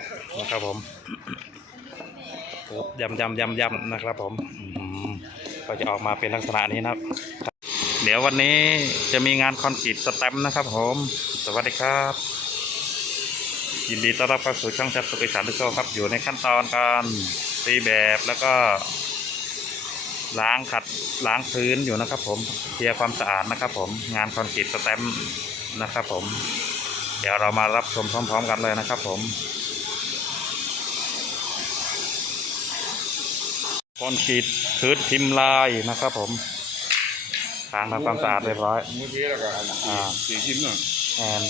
อบนะครับผมยำยำยำยำนะครับผมก็จะออกมาเป็นลักษณะนี้นะครับ เดี๋ยววันนี้จะมีงานคอนกรีตสแตมนะครับผม สวัสดีครับ ยินดีต้อนรับเข้าสู่ช่องจัดสุขอีสานทุกโชครับ อยู่ในขั้นตอนการตีแบบแล้วก็ ล้างขัดล้างพื้นอยู่นะครับผมเคลียร์ความสะอาดนะครับผม งานคอนกรีตสแตมนะครับผม เดี๋ยวเรามารับชมพร้อม ๆ กันเลยนะครับผม คอนกรีตพื้นพิมพ์ลายนะครับผมล้างทำความสะอาดเรียบร้อย มือเทแล้วก็อันอ่า สีชิ้นเนาะแอน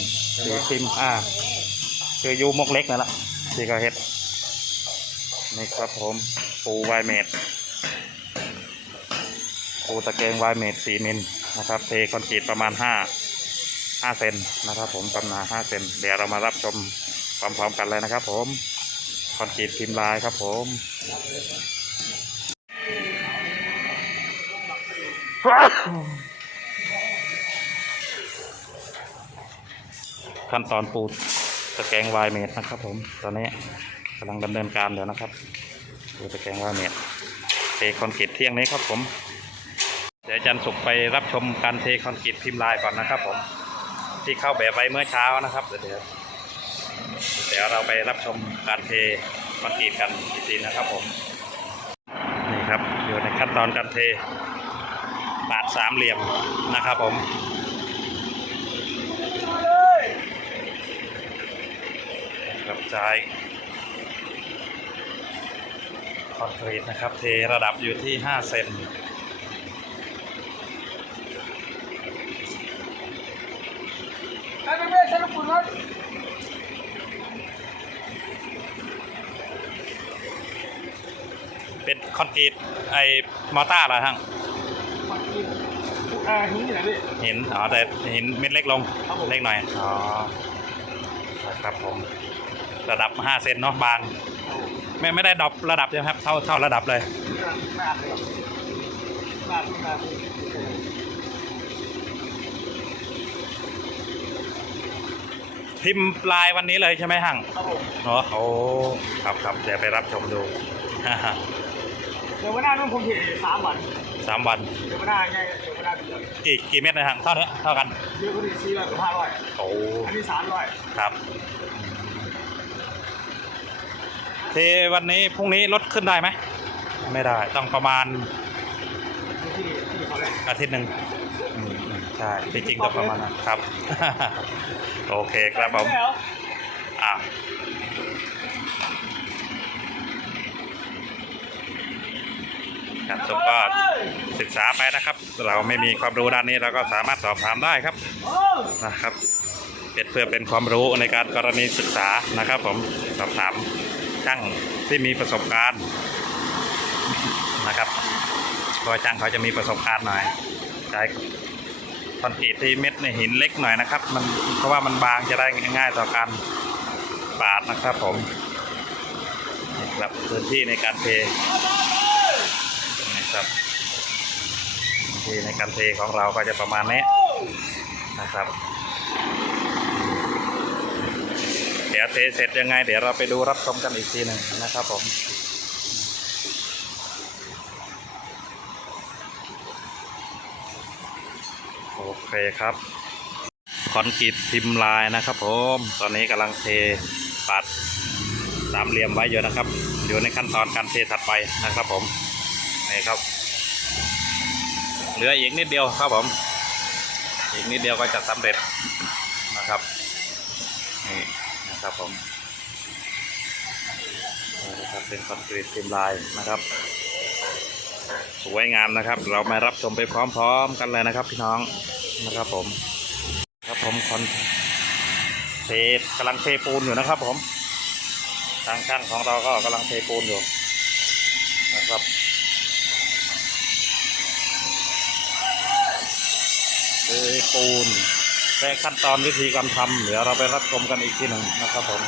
สีพิมพ์อ่าคือยูมกเล็กนั่นแหละที่ก็เฮ็ดนี่ครับผมปูไวเมดปูตะแกรงไวเมดสี่มิลนะครับเทคอนกรีตประมาณห้าห้าเซนนะครับ ผมกำหนาห้าเซนเดี๋ยวเรามารับชมพร้อมๆกันเลยนะครับ ผมคอนกรีตพิมพ์ลายครับ ผม ขั้นตอนปูตะแกรงวายเมดนะครับ ผม ตอนนี้กำลังดำเนินการเดี๋ยวนะครับปูตะแกรงวายเมดเทคอนกรีตเที่ยงนี้ครับ ผม เดี๋ยวอาจันสุกไปรับชมการเทคอนกรีตพิมพ์ลายก่อนนะครับ ผม ที่เข้าแบบไว้เมื่อเช้านะครับ เดี๋ยวเดี๋ยวเราไปรับชมการเทคอนกรีตกันอีกทีนะครับ ผม นี่ครับอยู่ในขั้นตอนการเท ปาดสามเหลี่ยมนะครับผมกับใจายคอนกรีตนะครับ เทระดับอยู่ที่ 5 เซนใช่ไหมใช่ลูกคุณครับเป็นคอนกรีตไอ้มอต้าเหรอทั้ง อ่าหินที่ไหนพี่เห็นอ๋อแต่เห็นเม็ดเล็กลงครับผม เล็กหน่อยอ๋อครับผม ระดับ5เซนเนาะบาง ไม่ไม่ได้ดรอประดับใช่ไหมครับเท่าเท่าระดับเลยไม่อ่านเลยหรอไม่อ่านไม่อ่านพิมพ์ปลายวันนี้เลยใช่ไหมหั่ง ครับผม เนาะโอ้ครับครับเดี๋ยวไปรับชมดู เดี๋ยววันหน้าต้องผมเทสามวันสามวัน เดี๋ยววันหน้าไงเดี๋ยววันหน้าเดือนกี่กี่เม็ดนะหั่งเท่านี้เท่ากันเดี๋ยวคนที่สี่ร้อยกับห้าร้อยโอ้ อันนี้สามร้อยครับเทวันนี้พรุ่งนี้ลดขึ้นได้ไหม ไม่ได้ ต้องประมาณที่ที่เขาเลยอาทิตย์หนึ่งอืมอืมใช่จริงๆต้องประมาณนั้นครับ โอเคครับผม แล้ว อะ ครับชมก็ศึกษาไปนะครับ เราไม่มีความรู้ด้านนี้เราก็สามารถสอบถามได้ครับนะครับเป็นเพื่อเป็นความรู้ในการกรณีศึกษานะครับ ผมสอบถามช่างที่มีประสบการณ์นะครับเพราะว่าช่างเขาจะมีประสบการณ์หน่อยใช้คอนกรีตที่เม็ดในหินเล็กหน่อยนะครับ มันเพราะว่ามันบางจะได้ง่ายต่อการปาดนะครับผมนะครับพื้นที่ในการเท นะครับที่ในการเทของเราก็จะประมาณนี้นะครับ เดี๋ยวเทเสร็จยังไง เดี๋ยวเราไปดูรับชมกันอีกทีหนึ่งนะครับผมโอเคครับคอนกรีตพิมพ์ลายนะครับผมตอนนี้กำลังเทปัดสามเหลี่ยมไว้อยู่นะครับ อยู่ในขั้นตอนการเทถัดไปนะครับผม นี่ครับ เหลืออีกนิดเดียวครับผม อีกนิดเดียวก็จะสำเร็จนะครับนี่นะครับผมนี่นะครับเป็นคอนกรีตพิมลายนะครับ สวยงามนะครับ เรามารับชมไปพร้อมๆกันเลยนะครับ พี่น้องนะครับผม ครับผมคอนเทกำลังเทปูนอยู่นะครับผมทางช่างของเราก็กำลังเทปูนอยู่นะครับ เท ปูนและขั้นตอนวิธีการทำเดี๋ยวเราไปรับชมกันอีกทีหนึ่งนะครับผม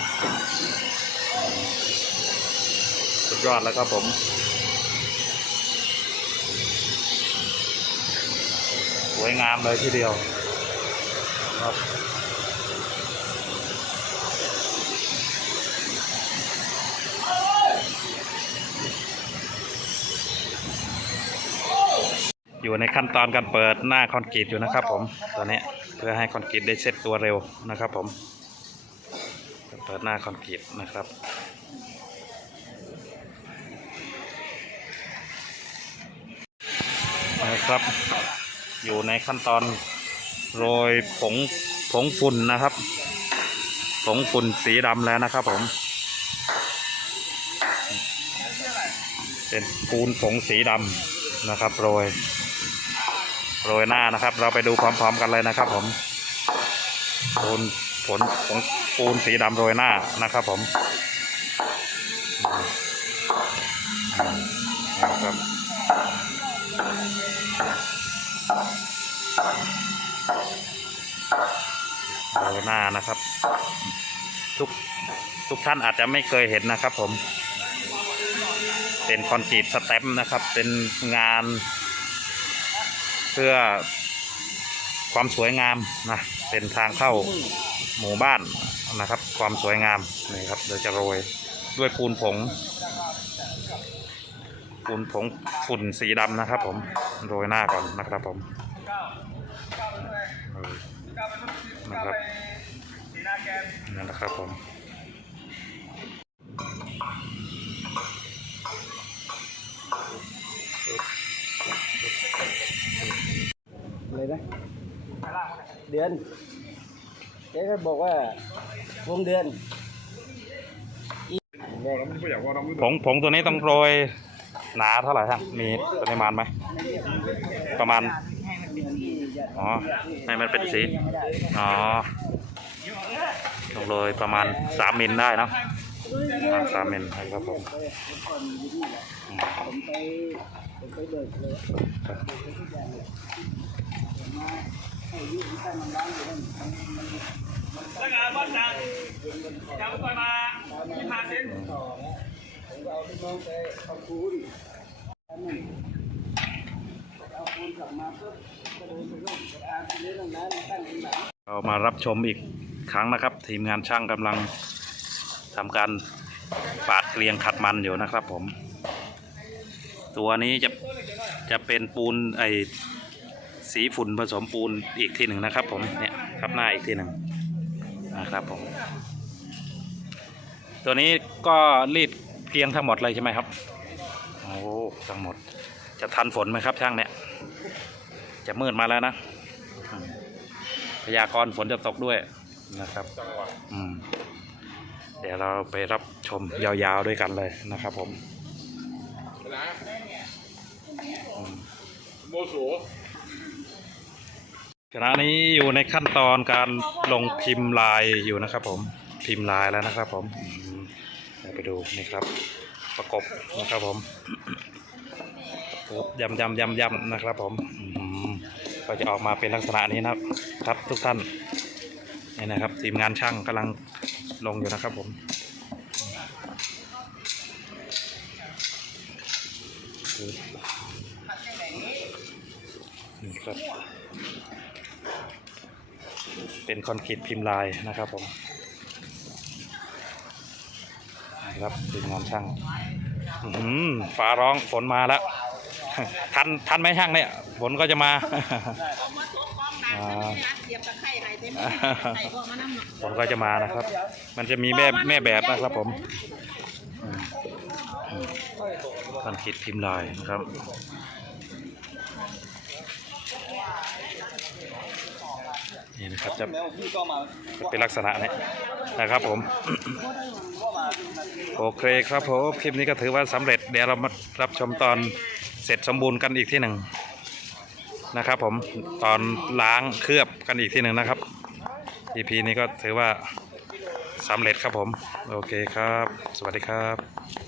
สุดยอดแล้วครับผมสวยงามเลยทีเดียวครับ อยู่ในขั้นตอนการเปิดหน้าคอนกรีตอยู่นะครับผมตอนนี้เพื่อให้คอนกรีตได้เซ็ตตัวเร็วนะครับผม เปิดหน้าคอนกรีตนะครับนะครับ อยู่ในขั้นตอนโรยผงผงฝุ่นนะครับ ผงฝุ่นสีดำแล้วนะครับผม เป็นปูนผงสีดำนะครับโรย โรยหน้านะครับ เราไปดูพร้อมๆกันเลยนะครับ ผมปูนผลผงปูนสีดำโรยหน้านะครับผมนะครับโรยหน้านะครับ ทุกทุกท่านอาจจะไม่เคยเห็นนะครับ ผม เป็นคอนกรีตสแตมป์นะครับ เป็นงาน เพื่อความสวยงามนะเป็นทางเข้าหมู่บ้านนะครับ ความสวยงามนี่ครับเดี๋ยวจะโรยด้วยปูนผง ปูนผงฝุ่นสีดำนะครับ ผมโรยหน้าก่อนนะครับผมนะครับสีหน้าแกนนั่นะครับผม ดือนเจ๊ก็บอกว่าวงเดือนผงผงตัวนี้ต้องโรยหนาเท่าไหร่ฮะมีปริมาณไหม ประมาณ อ๋อให้มันเป็นสี อ๋อต้องโรยประมาณสามมิลได้เนอะสามมิลครับผมผมไปผมไปเบิกเลย ให้ยืมใต้มันร้านอล้วงานวัดจันทร์จะไปมาที่พาเซนเอาลูกน้องไปเอาคูนเอาคูณกลับมาปุ๊บก็เลยไปร่วมกับอาทีนี้ตรงนั้นตั้งเป็นหลังเรามารับชมอีกครั้งนะครับ ทีมงานช่างกำลังทำการปาดเกลียงขัดมันอยู่นะครับผม ตัวนี้จะจะเป็นปูนไอ สีฝุ่นผสมปูนอีกทีหนึ่งนะครับ ผมเนี่ยครับหน้าอีกทีหนึ่งนะครับผม ตัวนี้ก็รีดเกลียงทั้งหมดเลยใช่ไหมครับโอ้ทั้งหมด จะทันฝนไหมครับช่างเนี่ย จะมืดมาแล้วนะพยากรณ์ฝนจะตกด้วยนะครับอืมเดี๋ยวเราไปรับชมยาวๆด้วยกันเลยนะครับผมนะอืมโมโส ขณะนี้อยู่ในขั้นตอนการลงพิมพ์ลายอยู่นะครับผมพิมพ์ลายแล้วนะครับ ผมเดี๋ยวไปดูนี่ครับ ประกบนะครับผมยำยำยำยำนะครับ ผมอืมก็จะออกมาเป็นลักษณะนี้นะครับ ครับทุกท่านนี่นะครับ ทีมงานช่างกำลังลงอยู่นะครับผม ครับ เป็นคอนกรีตพิมพ์ลายนะครับผมนี่ครับทีมงานช่างอื้อหือฟ้าร้องฝนมาแล้ว ทันทันไหมช่างเนี่ย ฝนก็จะมาอ่าเสียบตะไคร้ให้เต็มไข่พวกมันน้ำหนักฝนก็จะมานะครับ มันจะมีแม่แม่แบบนะครับผมอืมอืมคอนกรีตพิมพ์ลายนะครับ นี่นะครับจะแล้วพี่ก็มาเป็นลักษณะนี้นะครับผม โอเคครับผมคลิปนี้ก็ถือว่าสำเร็จเดี๋ยวเรามารับชมตอนเสร็จสมบูรณ์กันอีกที่หนึ่งนะครับผมตอนล้างเคลือบกันอีกที่หนึ่งนะครับ EP นี้ก็ถือว่าสำเร็จครับผม โอเคครับ สวัสดีครับ